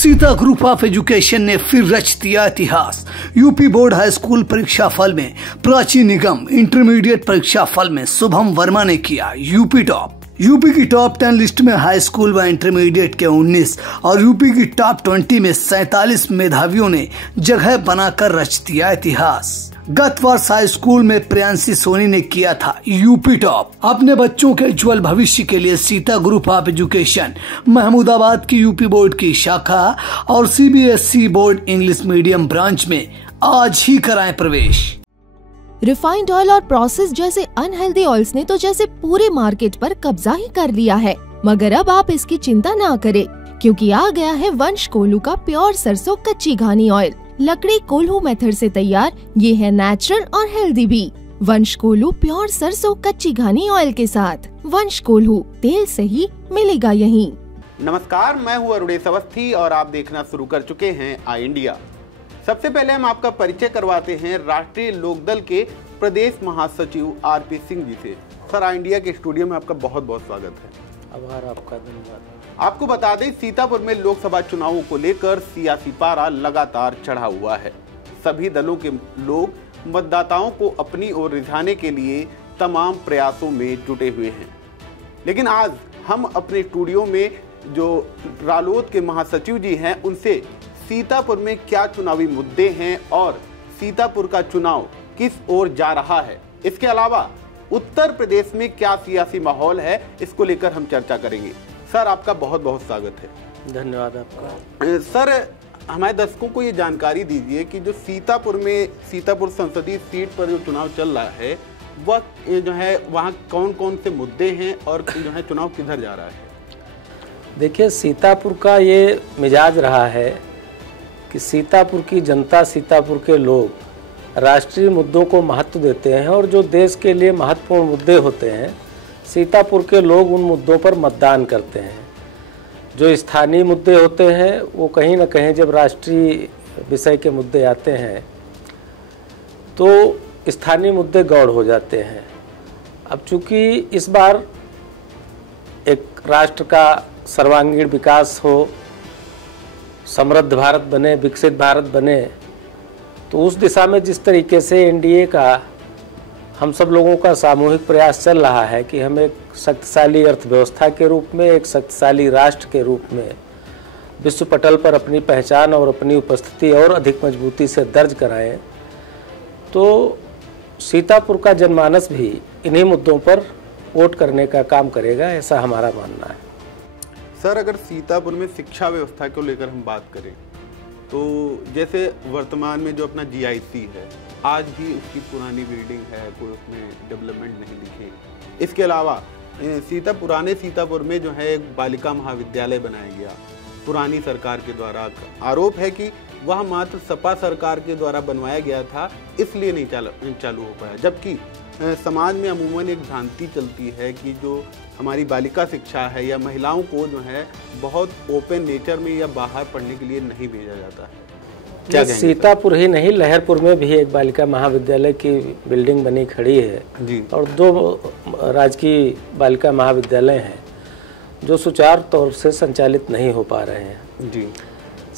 Sita group of education ने फिर रच दिया इतिहास। यूपी बोर्ड हाई स्कूल परीक्षा फल में प्राची निगम, इंटरमीडिएट परीक्षा फल में शुभम वर्मा ने किया यूपी टॉप। यूपी की टॉप 10 लिस्ट में हाई स्कूल व इंटरमीडिएट के 19 और यूपी की टॉप 20 में 47 मेधावियों ने जगह बनाकर रच दिया इतिहास। गत वर्ष हाई स्कूल में प्रियांशी सोनी ने किया था यूपी टॉप। अपने बच्चों के उज्जवल भविष्य के लिए Sita group of education Mahmudabad की यूपी बोर्ड की शाखा और CBSE board English medium branch में आज ही कराएं प्रवेश। रिफाइंड ऑयल और प्रोसेस जैसे अनहेल्दी ऑयल्स ने तो जैसे पूरे मार्केट पर कब्जा ही कर लिया है, मगर अब आप इसकी चिंता ना करें, क्योंकि आ गया है वंश कोल्हू का प्योर सरसों कच्ची घानी ऑयल। लकड़ी कोल्हू मेथड से तैयार, ये है नेचुरल और हेल्दी भी। वंश कोल्हू प्योर सरसों कच्ची घानी ऑयल के साथ। वंश कोल्हू, तेल सही मिलेगा यहीं। नमस्कार, मैं हूँ अरुणेश अवस्थी और आप देखना शुरू कर चुके हैं आई इंडिया। सबसे पहले हम आपका परिचय करवाते हैं राष्ट्रीय लोकदल के प्रदेश महासचिव आरपी सिंह जी से। सर, आई इंडिया के स्टूडियो में आपका बहुत बहुत स्वागत है। आभार आपका, धन्यवाद। आपको बता दें, सीतापुर में लोकसभा चुनावों को लेकर सियासी पारा लगातार चढ़ा हुआ है। सभी दलों के लोग मतदाताओं को अपनी ओर रिझाने के लिए तमाम प्रयासों में जुटे हुए हैं। लेकिन आज हम अपने स्टूडियो में जो रालोद के महासचिव जी हैं, उनसे सीतापुर में क्या चुनावी मुद्दे हैं और सीतापुर का चुनाव किस ओर जा रहा है, इसके अलावा उत्तर प्रदेश में क्या सियासी माहौल है, इसको लेकर हम चर्चा करेंगे। सर, आपका बहुत बहुत स्वागत है। धन्यवाद आपका। सर, हमारे दर्शकों को ये जानकारी दीजिए कि जो सीतापुर संसदीय सीट पर जो चुनाव चल रहा है, वह जो है वहाँ कौन कौन से मुद्दे हैं और जो है चुनाव किधर जा रहा है? देखिए, सीतापुर का ये मिजाज रहा है कि सीतापुर की जनता, सीतापुर के लोग राष्ट्रीय मुद्दों को महत्व देते हैं और जो देश के लिए महत्वपूर्ण मुद्दे होते हैं, सीतापुर के लोग उन मुद्दों पर मतदान करते हैं। जो स्थानीय मुद्दे होते हैं वो कहीं ना कहीं जब राष्ट्रीय विषय के मुद्दे आते हैं तो स्थानीय मुद्दे गौड़ हो जाते हैं। अब चूंकि इस बार एक राष्ट्र का सर्वांगीण विकास हो, समृद्ध भारत बने, विकसित भारत बने, तो उस दिशा में जिस तरीके से एनडीए का हम सब लोगों का सामूहिक प्रयास चल रहा है कि हम एक शक्तिशाली अर्थव्यवस्था के रूप में, एक शक्तिशाली राष्ट्र के रूप में विश्व पटल पर अपनी पहचान और अपनी उपस्थिति और अधिक मजबूती से दर्ज कराएं, तो सीतापुर का जनमानस भी इन्हीं मुद्दों पर वोट करने का काम करेगा, ऐसा हमारा मानना है। सर, अगर सीतापुर में शिक्षा व्यवस्था को लेकर हम बात करें तो जैसे वर्तमान में जो अपना जीआईसी है, आज भी उसकी पुरानी बिल्डिंग है, कोई उसमें डेवलपमेंट नहीं दिखे। इसके अलावा पुराने सीतापुर में जो है एक बालिका महाविद्यालय बनाया गया पुरानी सरकार के द्वारा। आरोप है कि वह मात्र सपा सरकार के द्वारा बनवाया गया था, इसलिए नहीं चालू हो पाया। जबकि समाज में अमूमन एक भ्रांति चलती है कि जो हमारी बालिका शिक्षा है या महिलाओं को जो है बहुत ओपन नेचर में या बाहर पढ़ने के लिए नहीं भेजा जाता है। क्या सीतापुर ही नहीं, लहरपुर में भी एक बालिका महाविद्यालय की बिल्डिंग बनी खड़ी है जी, और 2 राजकीय बालिका महाविद्यालय हैं जो सुचारू तौर से संचालित नहीं हो पा रहे हैं जी।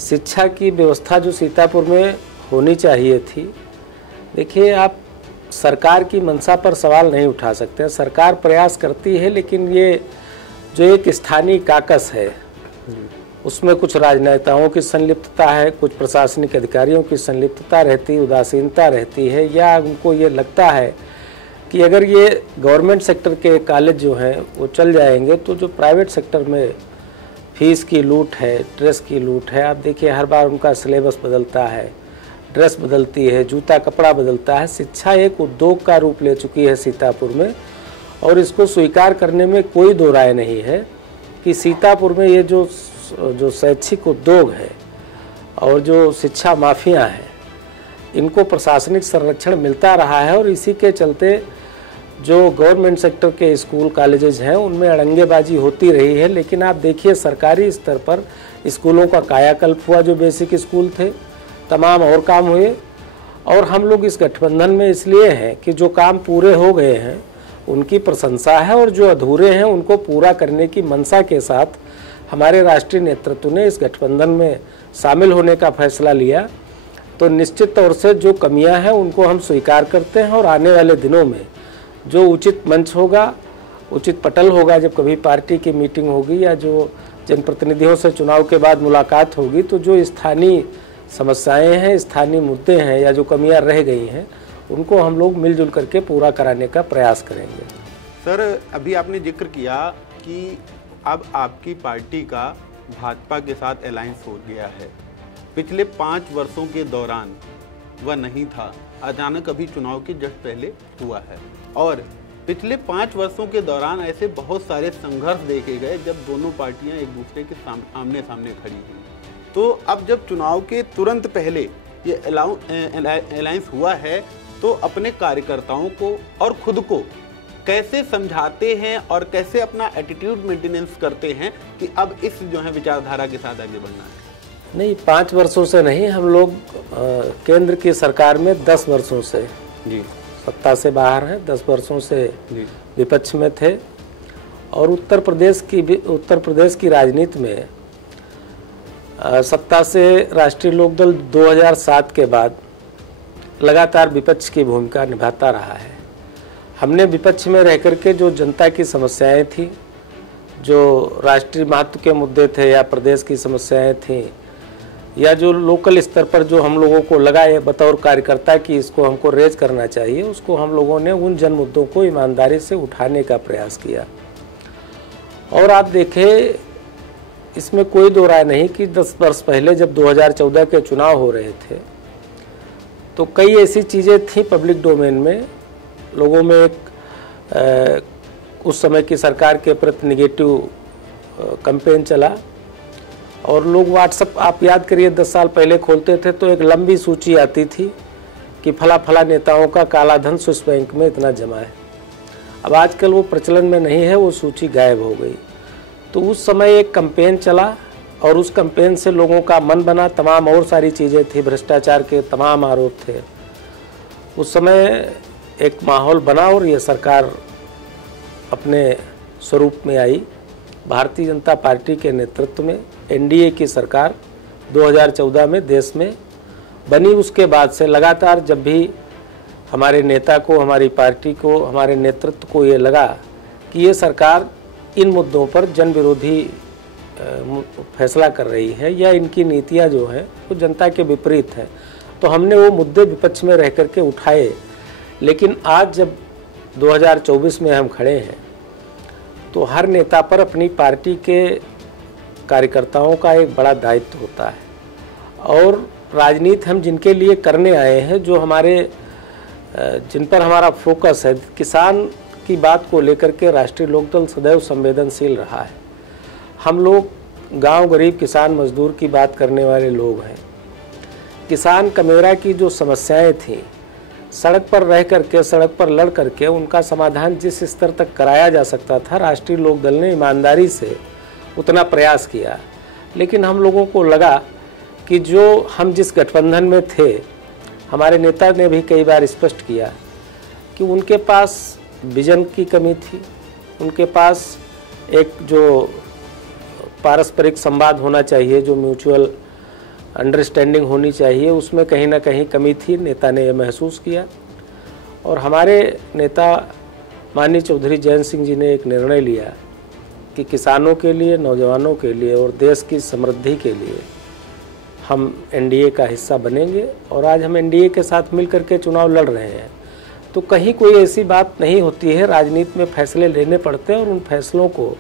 शिक्षा की व्यवस्था जो सीतापुर में होनी चाहिए थी, देखिए, आप सरकार की मंशा पर सवाल नहीं उठा सकते हैं। सरकार प्रयास करती है, लेकिन ये जो एक स्थानीय काकस है उसमें कुछ राजनेताओं की संलिप्तता है, कुछ प्रशासनिक अधिकारियों की संलिप्तता रहती, उदासीनता रहती है, या उनको ये लगता है कि अगर ये गवर्नमेंट सेक्टर के कॉलेज जो हैं वो चल जाएंगे तो जो प्राइवेट सेक्टर में फीस की लूट है, ड्रेस की लूट है, आप देखिए हर बार उनका सिलेबस बदलता है, ड्रेस बदलती है, जूता कपड़ा बदलता है। शिक्षा एक उद्योग का रूप ले चुकी है सीतापुर में, और इसको स्वीकार करने में कोई दो राय नहीं है कि सीतापुर में ये जो शैक्षिक उद्योग है और जो शिक्षा माफिया हैं, इनको प्रशासनिक संरक्षण मिलता रहा है, और इसी के चलते जो गवर्नमेंट सेक्टर के स्कूल कॉलेजेस हैं उनमें अड़ंगेबाजी होती रही है। लेकिन आप देखिए, सरकारी स्तर पर स्कूलों का कायाकल्प हुआ, जो बेसिक स्कूल थे, तमाम और काम हुए। और हम लोग इस गठबंधन में इसलिए हैं कि जो काम पूरे हो गए हैं उनकी प्रशंसा है, और जो अधूरे हैं उनको पूरा करने की मंशा के साथ हमारे राष्ट्रीय नेतृत्व ने इस गठबंधन में शामिल होने का फैसला लिया, तो निश्चित तौर से जो कमियां हैं उनको हम स्वीकार करते हैं और आने वाले दिनों में जो उचित मंच होगा, उचित पटल होगा, जब कभी पार्टी की मीटिंग होगी या जो जनप्रतिनिधियों से चुनाव के बाद मुलाकात होगी, तो जो स्थानीय समस्याएं हैं, स्थानीय मुद्दे हैं या जो कमियां रह गई हैं उनको हम लोग मिलजुल करके पूरा कराने का प्रयास करेंगे। सर, अभी आपने जिक्र किया कि अब आपकी पार्टी का भाजपा के साथ अलायंस हो गया है। पिछले 5 वर्षों के दौरान वह नहीं था, अचानक अभी चुनाव के जस्ट पहले हुआ है। और पिछले 5 वर्षों के दौरान ऐसे बहुत सारे संघर्ष देखे गए जब दोनों पार्टियां एक दूसरे के आमने सामने खड़ी हुई। तो अब जब चुनाव के तुरंत पहले ये अलायंस हुआ है, तो अपने कार्यकर्ताओं को और खुद को कैसे समझाते हैं और कैसे अपना एटीट्यूड मेंटेनेंस करते हैं कि अब इस जो है विचारधारा के साथ आगे बढ़ना है? नहीं, 5 वर्षों से नहीं, हम लोग केंद्र की सरकार में 10 वर्षों से जी सत्ता से बाहर हैं, 10 वर्षों से विपक्ष में थे। और उत्तर प्रदेश की राजनीति में सत्ता से राष्ट्रीय लोकदल 2007 के बाद लगातार विपक्ष की भूमिका निभाता रहा है। हमने विपक्ष में रह करके जो जनता की समस्याएं थी, जो राष्ट्रीय महत्व के मुद्दे थे या प्रदेश की समस्याएं थीं, या जो लोकल स्तर पर जो हम लोगों को लगा है बतौर कार्यकर्ता कि इसको हमको रेज करना चाहिए, उसको हम लोगों ने उन जन मुद्दों को ईमानदारी से उठाने का प्रयास किया। और आप देखें, इसमें कोई दो राय नहीं कि 10 वर्ष पहले जब 2014 के चुनाव हो रहे थे, तो कई ऐसी चीज़ें थी पब्लिक डोमेन में, लोगों में एक उस समय की सरकार के प्रति निगेटिव कैंपेन चला। और लोग व्हाट्सएप, आप याद करिए 10 साल पहले खोलते थे तो एक लंबी सूची आती थी कि फला फला नेताओं का काला धन स्विस बैंक में इतना जमा है। अब आजकल वो प्रचलन में नहीं है, वो सूची गायब हो गई। तो उस समय एक कैंपेन चला और उस कैंपेन से लोगों का मन बना, तमाम और सारी चीज़ें थी, भ्रष्टाचार के तमाम आरोप थे। उस समय एक माहौल बना और ये सरकार अपने स्वरूप में आई। भारतीय जनता पार्टी के नेतृत्व में एनडीए की सरकार 2014 में देश में बनी। उसके बाद से लगातार जब भी हमारे नेता को, हमारी पार्टी को, हमारे नेतृत्व को ये लगा कि ये सरकार इन मुद्दों पर जन विरोधी फैसला कर रही है या इनकी नीतियां जो हैं वो जनता के विपरीत हैं, तो हमने वो मुद्दे विपक्ष में रह करके उठाए। लेकिन आज जब 2024 में हम खड़े हैं, तो हर नेता पर अपनी पार्टी के कार्यकर्ताओं का एक बड़ा दायित्व होता है। और राजनीति हम जिनके लिए करने आए हैं, जो हमारे जिन पर हमारा फोकस है, किसान की बात को लेकर के राष्ट्रीय लोकदल सदैव संवेदनशील रहा है। हम लोग गांव गरीब किसान मजदूर की बात करने वाले लोग हैं। किसान कमेरा की जो समस्याएं थीं, सड़क पर रह करके, सड़क पर लड़ करके उनका समाधान जिस स्तर तक कराया जा सकता था, राष्ट्रीय लोकदल ने ईमानदारी से उतना प्रयास किया। लेकिन हम लोगों को लगा कि जो हम जिस गठबंधन में थे, हमारे नेता ने भी कई बार स्पष्ट किया कि उनके पास विजन की कमी थी, उनके पास एक जो पारस्परिक संवाद होना चाहिए, जो म्यूचुअल अंडरस्टैंडिंग होनी चाहिए, उसमें कहीं ना कहीं कमी थी। नेता ने यह महसूस किया और हमारे नेता माननीय चौधरी जयंत सिंह जी ने एक निर्णय लिया कि किसानों के लिए, नौजवानों के लिए और देश की समृद्धि के लिए हम एनडीए का हिस्सा बनेंगे। और आज हम एनडीए के साथ मिलकर के चुनाव लड़ रहे हैं। तो कहीं कोई ऐसी बात नहीं होती है, राजनीति में फैसले लेने पड़ते हैं और उन फैसलों को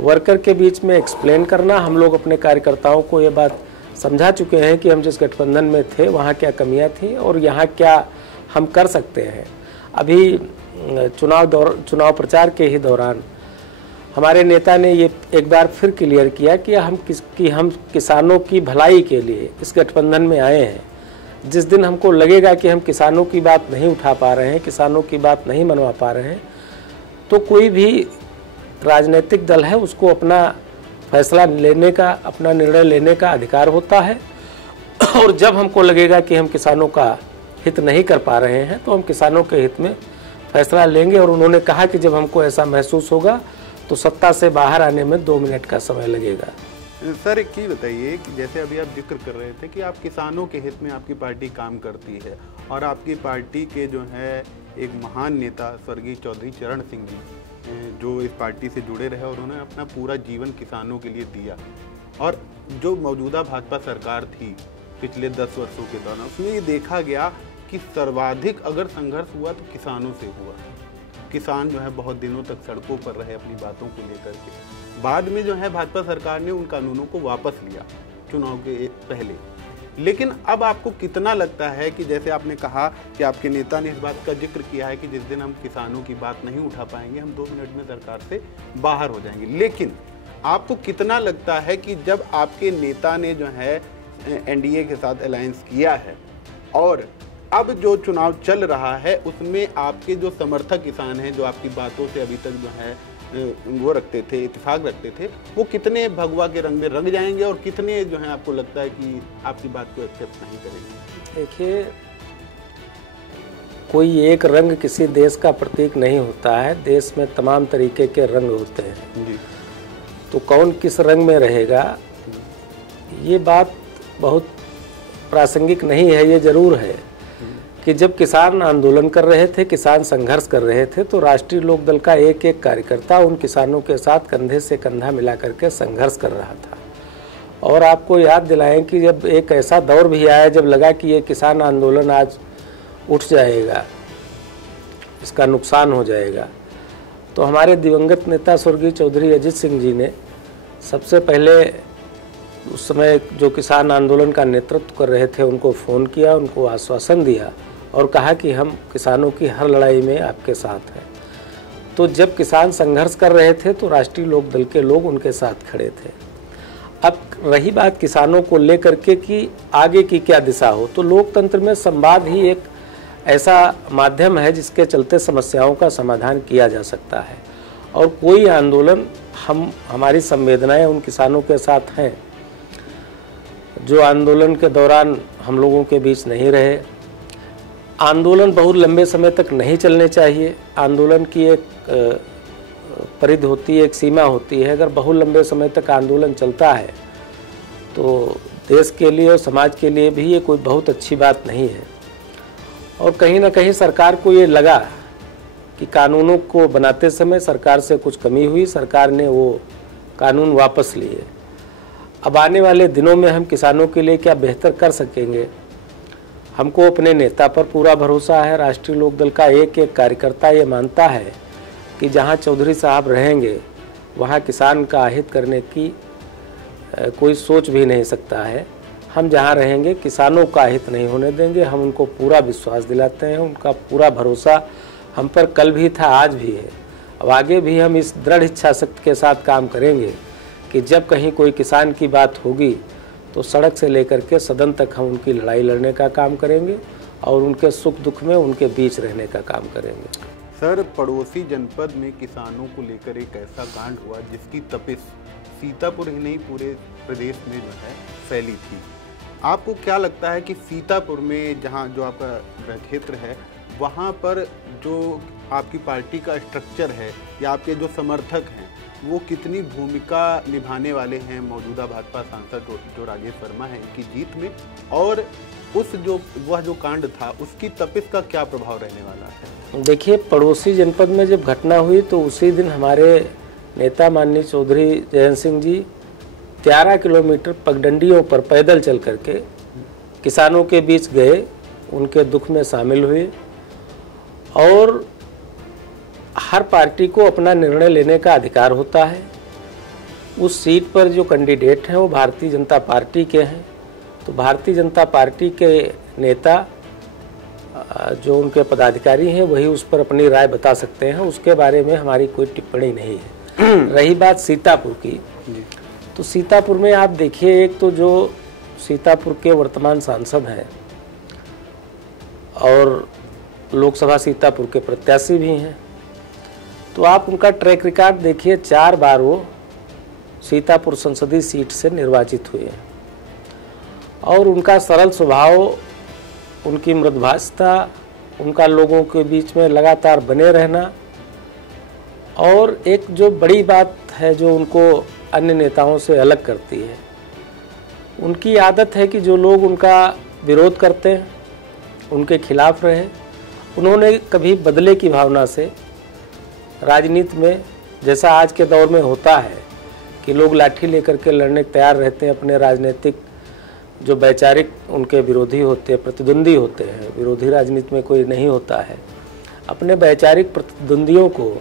वर्कर के बीच में एक्सप्लेन करना। हम लोग अपने कार्यकर्ताओं को ये बात समझा चुके हैं कि हम जिस गठबंधन में थे वहाँ क्या कमियाँ थी और यहाँ क्या हम कर सकते हैं। अभी चुनाव प्रचार के ही दौरान हमारे नेता ने ये एक बार फिर क्लियर किया कि हम किसानों की भलाई के लिए इस गठबंधन में आए हैं। जिस दिन हमको लगेगा कि हम किसानों की बात नहीं उठा पा रहे हैं, किसानों की बात नहीं मनवा पा रहे हैं, तो कोई भी राजनीतिक दल है उसको अपना फैसला लेने का, अपना निर्णय लेने का अधिकार होता है। और जब हमको लगेगा कि हम किसानों का हित नहीं कर पा रहे हैं, तो हम किसानों के हित में फैसला लेंगे। और उन्होंने कहा कि जब हमको ऐसा महसूस होगा तो सत्ता से बाहर आने में 2 मिनट का समय लगेगा। सर एक चीज़ बताइए कि जैसे अभी आप जिक्र कर रहे थे कि आप किसानों के हित में आपकी पार्टी काम करती है और आपकी पार्टी के जो है एक महान नेता स्वर्गीय चौधरी चरण सिंह जी जो इस पार्टी से जुड़े रहे और उन्होंने अपना पूरा जीवन किसानों के लिए दिया, और जो मौजूदा भाजपा सरकार थी पिछले 10 वर्षों के दौरान उसमें ये देखा गया कि सर्वाधिक अगर संघर्ष हुआ तो किसानों से हुआ। किसान जो है बहुत दिनों तक सड़कों पर रहे अपनी बातों को लेकर के। बाद में जो है भाजपा सरकार ने उन कानूनों को वापस लिया चुनाव के पहले। लेकिन अब आपको कितना लगता है कि जैसे आपने कहा कि आपके नेता ने इस बात का जिक्र किया है कि जिस दिन हम किसानों की बात नहीं उठा पाएंगे हम 2 मिनट में सरकार से बाहर हो जाएंगे, लेकिन आपको कितना लगता है कि जब आपके नेता ने जो है एनडीए के साथ अलायंस किया है और अब जो चुनाव चल रहा है उसमें आपके जो समर्थक किसान हैं जो आपकी बातों से अभी तक जो है वो रखते थे, इत्तेफाक रखते थे, वो कितने भगवा के रंग में रंग जाएंगे और कितने जो है आपको लगता है कि आपकी बात को एक्सेप्ट नहीं करेंगे? देखिए, कोई एक रंग किसी देश का प्रतीक नहीं होता है, देश में तमाम तरीके के रंग होते हैं जी। तो कौन किस रंग में रहेगा ये बात बहुत प्रासंगिक नहीं है। ये जरूर है कि जब किसान आंदोलन कर रहे थे, किसान संघर्ष कर रहे थे, तो राष्ट्रीय लोक दल का एक एक कार्यकर्ता उन किसानों के साथ कंधे से कंधा मिला करके संघर्ष कर रहा था। और आपको याद दिलाएं कि जब एक ऐसा दौर भी आया जब लगा कि ये किसान आंदोलन आज उठ जाएगा, इसका नुकसान हो जाएगा, तो हमारे दिवंगत नेता स्वर्गीय चौधरी अजित सिंह जी ने सबसे पहले उस समय जो किसान आंदोलन का नेतृत्व कर रहे थे उनको फ़ोन किया, उनको आश्वासन दिया और कहा कि हम किसानों की हर लड़ाई में आपके साथ हैं। तो जब किसान संघर्ष कर रहे थे तो राष्ट्रीय लोक दल के लोग उनके साथ खड़े थे। अब रही बात किसानों को लेकर के कि आगे की क्या दिशा हो, तो लोकतंत्र में संवाद ही एक ऐसा माध्यम है जिसके चलते समस्याओं का समाधान किया जा सकता है। और कोई आंदोलन, हमारी संवेदनाएं उन किसानों के साथ हैं जो आंदोलन के दौरान हम लोगों के बीच नहीं रहे। आंदोलन बहुत लंबे समय तक नहीं चलने चाहिए। आंदोलन की एक परिधि होती है, एक सीमा होती है। अगर बहुत लंबे समय तक आंदोलन चलता है तो देश के लिए और समाज के लिए भी ये कोई बहुत अच्छी बात नहीं है। और कहीं ना कहीं सरकार को ये लगा कि कानूनों को बनाते समय सरकार से कुछ कमी हुई, सरकार ने वो कानून वापस लिए। अब आने वाले दिनों में हम किसानों के लिए क्या बेहतर कर सकेंगे? हमको अपने नेता पर पूरा भरोसा है। राष्ट्रीय लोक दल का एक एक कार्यकर्ता ये मानता है कि जहां चौधरी साहब रहेंगे वहां किसान का हित करने की कोई सोच भी नहीं सकता है। हम जहां रहेंगे किसानों का हित नहीं होने देंगे। हम उनको पूरा विश्वास दिलाते हैं, उनका पूरा भरोसा हम पर कल भी था, आज भी है। अब आगे भी हम इस दृढ़ इच्छा शक्ति के साथ काम करेंगे कि जब कहीं कोई किसान की बात होगी तो सड़क से लेकर के सदन तक हम उनकी लड़ाई लड़ने का काम करेंगे और उनके सुख दुख में उनके बीच रहने का काम करेंगे। सर, पड़ोसी जनपद में किसानों को लेकर एक ऐसा कांड हुआ जिसकी तपिश सीतापुर ही नहीं पूरे प्रदेश में जो है फैली थी। आपको क्या लगता है कि सीतापुर में जहाँ जो आपका क्षेत्र है वहाँ पर जो आपकी पार्टी का स्ट्रक्चर है या आपके जो समर्थक हैं वो कितनी भूमिका निभाने वाले हैं मौजूदा भाजपा सांसद जो राजेश वर्मा है इनकी जीत में, और वह जो कांड था उसकी तपिश का क्या प्रभाव रहने वाला है? देखिए, पड़ोसी जनपद में जब घटना हुई तो उसी दिन हमारे नेता माननीय चौधरी जयंत सिंह जी 11 किलोमीटर पगडंडियों पर पैदल चल करके किसानों के बीच गए, उनके दुख में शामिल हुए। और हर पार्टी को अपना निर्णय लेने का अधिकार होता है। उस सीट पर जो कैंडिडेट हैं वो भारतीय जनता पार्टी के हैं, तो भारतीय जनता पार्टी के नेता जो उनके पदाधिकारी हैं वही उस पर अपनी राय बता सकते हैं। उसके बारे में हमारी कोई टिप्पणी नहीं है। रही बात सीतापुर की, तो सीतापुर में आप देखिए, एक तो जो सीतापुर के वर्तमान सांसद हैं और लोकसभा सीतापुर के प्रत्याशी भी हैं, तो आप उनका ट्रैक रिकॉर्ड देखिए। 4 बार वो सीतापुर संसदीय सीट से निर्वाचित हुए हैं और उनका सरल स्वभाव, उनकी मृदुभाषिता, उनका लोगों के बीच में लगातार बने रहना, और एक जो बड़ी बात है जो उनको अन्य नेताओं से अलग करती है, उनकी आदत है कि जो लोग उनका विरोध करते हैं उनके खिलाफ रहे। उन्होंने कभी बदले की भावना से राजनीति में, जैसा आज के दौर में होता है कि लोग लाठी लेकर के लड़ने तैयार रहते हैं, अपने राजनीतिक जो वैचारिक उनके विरोधी होते हैं, प्रतिद्वंदी होते हैं, विरोधी राजनीति में कोई नहीं होता है, अपने वैचारिक प्रतिद्वंदियों को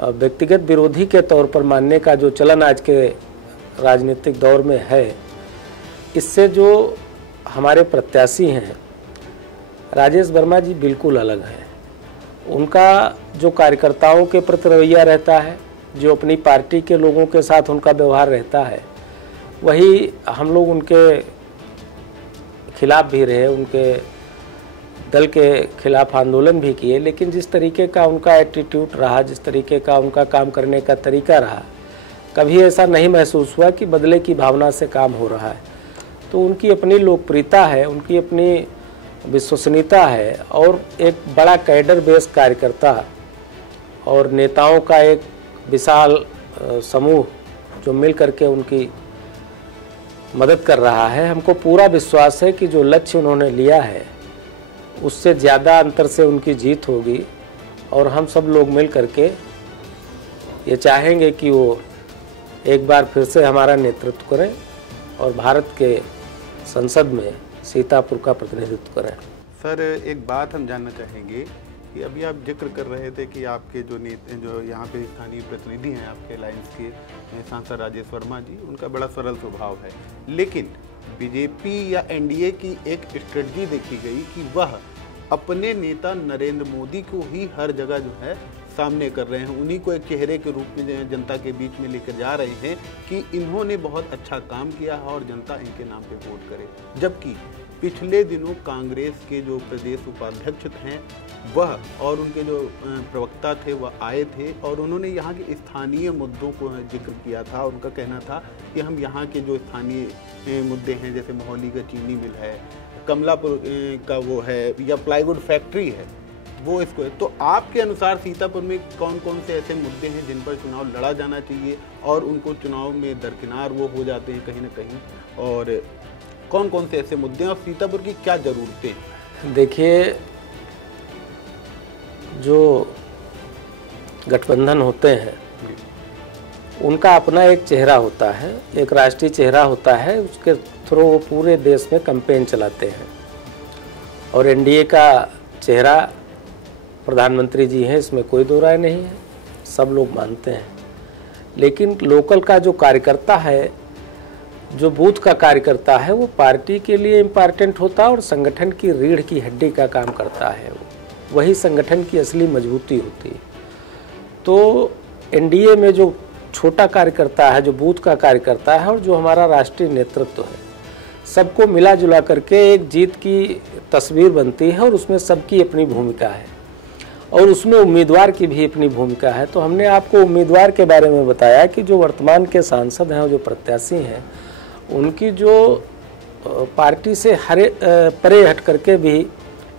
व्यक्तिगत विरोधी के तौर पर मानने का जो चलन आज के राजनीतिक दौर में है, इससे जो हमारे प्रत्याशी हैं राजेश वर्मा जी बिल्कुल अलग हैं। उनका जो कार्यकर्ताओं के प्रति रवैया रहता है, जो अपनी पार्टी के लोगों के साथ उनका व्यवहार रहता है, वही हम लोग उनके खिलाफ भी रहे, उनके दल के खिलाफ आंदोलन भी किए, लेकिन जिस तरीके का उनका एटीट्यूड रहा, जिस तरीके का उनका काम करने का तरीका रहा, कभी ऐसा नहीं महसूस हुआ कि बदले की भावना से काम हो रहा है। तो उनकी अपनी लोकप्रियता है, उनकी अपनी विश्वसनीयता है और एक बड़ा कैडर बेस कार्यकर्ता और नेताओं का एक विशाल समूह जो मिल करके उनकी मदद कर रहा है। हमको पूरा विश्वास है कि जो लक्ष्य उन्होंने लिया है उससे ज़्यादा अंतर से उनकी जीत होगी और हम सब लोग मिल करके ये चाहेंगे कि वो एक बार फिर से हमारा नेतृत्व करें और भारत के संसद में सीतापुर का प्रतिनिधित्व करें। सर, एक बात हम जानना चाहेंगे कि अभी आप जिक्र कर रहे थे कि आपके जो यहाँ पे स्थानीय प्रतिनिधि हैं आपके अलायंस के सांसद राजेश वर्मा जी, उनका बड़ा सरल स्वभाव है, लेकिन बीजेपी या एनडीए की एक स्ट्रेटजी देखी गई कि वह अपने नेता नरेंद्र मोदी को ही हर जगह जो है सामने कर रहे हैं, उन्हीं को एक चेहरे के रूप में जनता के बीच में लेकर जा रहे हैं कि इन्होंने बहुत अच्छा काम किया है और जनता इनके नाम पे वोट करे। जबकि पिछले दिनों कांग्रेस के जो प्रदेश उपाध्यक्ष हैं वह और उनके जो प्रवक्ता थे वह आए थे और उन्होंने यहाँ के स्थानीय मुद्दों को जिक्र किया था। उनका कहना था कि हम यहाँ के जो स्थानीय मुद्दे हैं, जैसे मोहाली का चीनी मिल है, कमलापुर का वो है, या प्लाईवुड फैक्ट्री है, वो इसको है। तो आपके अनुसार सीतापुर में कौन कौन से ऐसे मुद्दे हैं जिन पर चुनाव लड़ा जाना चाहिए और उनको चुनाव में दरकिनार वो हो जाते हैं कहीं ना कहीं, और कौन कौन से ऐसे मुद्दे हैं और सीतापुर की क्या ज़रूरतें हैं? देखिए, जो गठबंधन होते हैं उनका अपना एक चेहरा होता है, एक राष्ट्रीय चेहरा होता है, उसके थ्रू वो पूरे देश में कैंपेन चलाते हैं। और एनडीए का चेहरा प्रधानमंत्री जी हैं, इसमें कोई दो राय नहीं है, सब लोग मानते हैं। लेकिन लोकल का जो कार्यकर्ता है, जो बूथ का कार्यकर्ता है, वो पार्टी के लिए इम्पॉर्टेंट होता है और संगठन की रीढ़ की हड्डी का काम करता है, वही संगठन की असली मजबूती होती है। तो एनडीए में जो छोटा कार्यकर्ता है, जो बूथ का कार्यकर्ता है और जो हमारा राष्ट्रीय नेतृत्व है, सबको मिला जुला करके एक जीत की तस्वीर बनती है और उसमें सबकी अपनी भूमिका है और उसमें उम्मीदवार की भी अपनी भूमिका है। तो हमने आपको उम्मीदवार के बारे में बताया कि जो वर्तमान के सांसद हैं और जो प्रत्याशी हैं, उनकी जो पार्टी से परे हट करके भी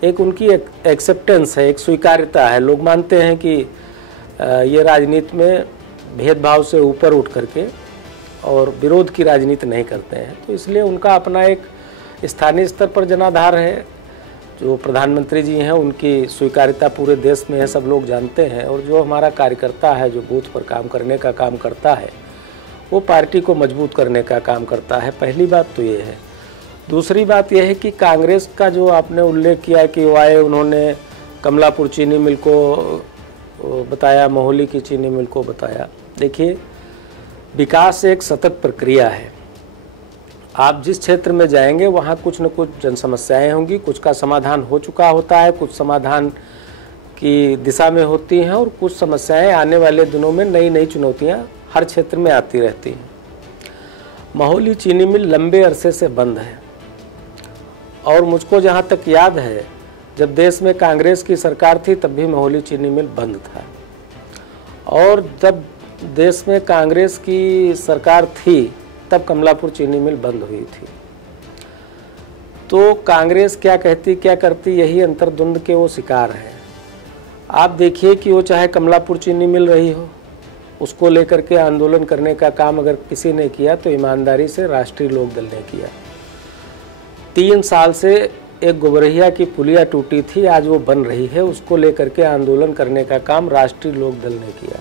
एक उनकी एक्सेप्टेंस है, एक स्वीकार्यता है। लोग मानते हैं कि ये राजनीति में भेदभाव से ऊपर उठ करके और विरोध की राजनीति नहीं करते हैं। तो इसलिए उनका अपना एक स्थानीय स्तर पर जनाधार है। जो प्रधानमंत्री जी हैं उनकी स्वीकार्यता पूरे देश में है, सब लोग जानते हैं। और जो हमारा कार्यकर्ता है, जो बूथ पर काम करने का काम करता है, वो पार्टी को मजबूत करने का काम करता है। पहली बात तो ये है। दूसरी बात यह है कि कांग्रेस का जो आपने उल्लेख किया कि वो आए, उन्होंने कमलापुर चीनी मिल को बताया, मोहाली की चीनी मिल को बताया। देखिए, विकास एक सतत प्रक्रिया है। आप जिस क्षेत्र में जाएंगे वहाँ कुछ न कुछ जन समस्याएँ होंगी, कुछ का समाधान हो चुका होता है, कुछ समाधान की दिशा में होती हैं और कुछ समस्याएं आने वाले दिनों में नई नई चुनौतियाँ हर क्षेत्र में आती रहती हैं। मोहाली चीनी मिल लंबे अरसे से बंद है और मुझको जहाँ तक याद है, जब देश में कांग्रेस की सरकार थी तब भी मोहाली चीनी मिल बंद था, और जब देश में कांग्रेस की सरकार थी तब कमलापुर चीनी मिल बंद हुई थी। तो कांग्रेस क्या कहती क्या करती, यही अंतर्द्वंद के वो शिकार है। आप देखिए कि वो चाहे कमलापुर चीनी मिल रही हो, उसको लेकर के आंदोलन करने का काम अगर किसी ने किया तो ईमानदारी से राष्ट्रीय लोक दल ने किया। 3 साल से एक गोबरहिया की पुलिया टूटी थी, आज वो बन रही है, उसको लेकर के आंदोलन करने का काम राष्ट्रीय लोक दल ने किया।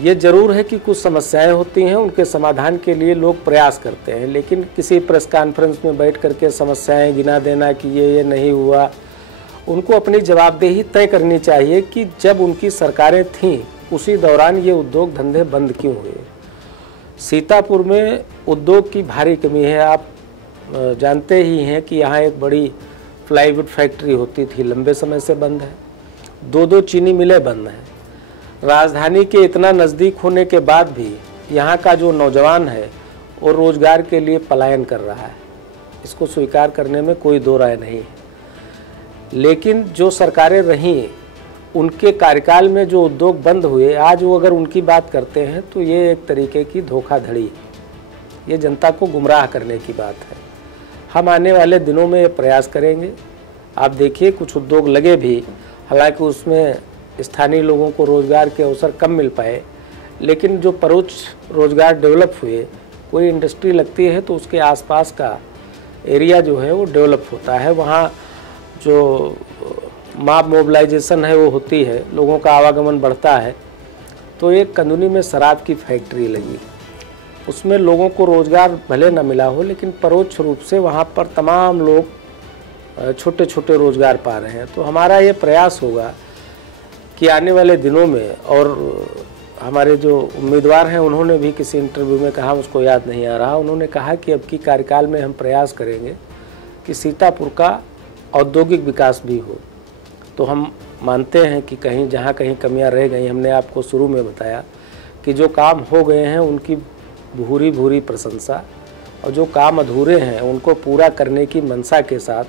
ये जरूर है कि कुछ समस्याएं होती हैं, उनके समाधान के लिए लोग प्रयास करते हैं, लेकिन किसी प्रेस कॉन्फ्रेंस में बैठ करके समस्याएं गिना देना कि ये नहीं हुआ, उनको अपनी जवाबदेही तय करनी चाहिए कि जब उनकी सरकारें थीं उसी दौरान ये उद्योग धंधे बंद क्यों हुए। सीतापुर में उद्योग की भारी कमी है। आप जानते ही हैं कि यहाँ एक बड़ी प्लाईवुड फैक्ट्री होती थी, लंबे समय से बंद है। 2 चीनी मिलें बंद हैं। राजधानी के इतना नज़दीक होने के बाद भी यहाँ का जो नौजवान है वो रोजगार के लिए पलायन कर रहा है, इसको स्वीकार करने में कोई दो राय नहीं है। लेकिन जो सरकारें रहीं उनके कार्यकाल में जो उद्योग बंद हुए, आज वो अगर उनकी बात करते हैं तो ये एक तरीके की धोखाधड़ी है, ये जनता को गुमराह करने की बात है। हम आने वाले दिनों में ये प्रयास करेंगे। आप देखिए कुछ उद्योग लगे भी, हालांकि उसमें स्थानीय लोगों को रोज़गार के अवसर कम मिल पाए, लेकिन जो परोक्ष रोज़गार डेवलप हुए, कोई इंडस्ट्री लगती है तो उसके आसपास का एरिया जो है वो डेवलप होता है, वहाँ जो माप मोबिलाइजेशन है वो होती है, लोगों का आवागमन बढ़ता है। तो एक कंदुनी में शराब की फैक्ट्री लगी, उसमें लोगों को रोज़गार भले न मिला हो, लेकिन परोक्ष रूप से वहाँ पर तमाम लोग छोटे छोटे रोज़गार पा रहे हैं। तो हमारा ये प्रयास होगा कि आने वाले दिनों में, और हमारे जो उम्मीदवार हैं उन्होंने भी किसी इंटरव्यू में कहा, उसको याद नहीं आ रहा, उन्होंने कहा कि अब की कार्यकाल में हम प्रयास करेंगे कि सीतापुर का औद्योगिक विकास भी हो। तो हम मानते हैं कि कहीं जहाँ कहीं कमियां रह गई, हमने आपको शुरू में बताया कि जो काम हो गए हैं उनकी भूरी भूरी प्रशंसा, और जो काम अधूरे हैं उनको पूरा करने की मंशा के साथ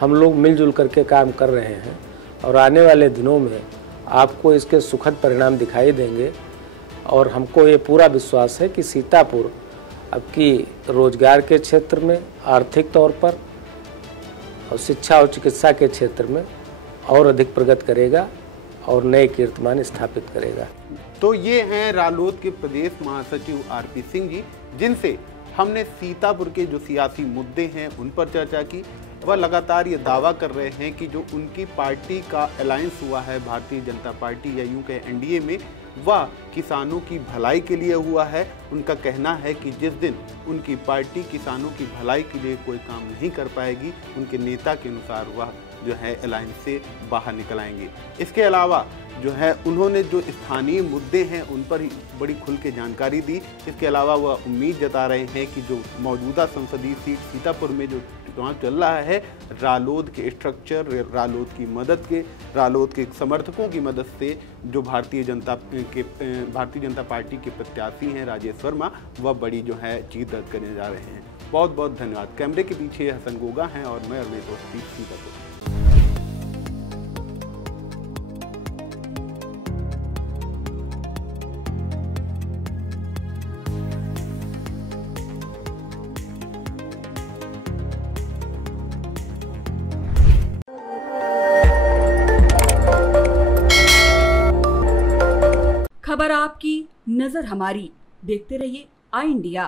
हम लोग मिलजुल करके काम कर रहे हैं। और आने वाले दिनों में आपको इसके सुखद परिणाम दिखाई देंगे। और हमको ये पूरा विश्वास है कि सीतापुर अब की रोजगार के क्षेत्र में, आर्थिक तौर पर, और शिक्षा और चिकित्सा के क्षेत्र में और अधिक प्रगति करेगा और नए कीर्तिमान स्थापित करेगा। तो ये हैं रालोद के प्रदेश महासचिव आरपी सिंह जी, जिनसे हमने सीतापुर के जो सियासी मुद्दे हैं उन पर चर्चा की। वह लगातार ये दावा कर रहे हैं कि जो उनकी पार्टी का अलायंस हुआ है भारतीय जनता पार्टी या यूं कहे एनडीए में, वह किसानों की भलाई के लिए हुआ है। उनका कहना है कि जिस दिन उनकी पार्टी किसानों की भलाई के लिए कोई काम नहीं कर पाएगी, उनके नेता के अनुसार वह जो है अलायंस से बाहर निकल आएंगे। इसके अलावा जो है उन्होंने जो स्थानीय मुद्दे हैं उन पर ही बड़ी खुल के जानकारी दी। इसके अलावा वह उम्मीद जता रहे हैं कि जो मौजूदा संसदीय सीट सीतापुर में जो चुनाव चल रहा है, रालोद के स्ट्रक्चर, रालोद की मदद के, रालोद के समर्थकों की मदद से जो भारतीय जनता पार्टी के प्रत्याशी हैं राजेश वर्मा, वह बड़ी जो है जीत दर्ज करने जा रहे हैं। बहुत बहुत धन्यवाद। कैमरे के पीछे हसन गोगा हैं और मैं अरविंद दोस्ती सीतापुर। खबर आपकी, नजर हमारी। देखते रहिए आई इंडिया।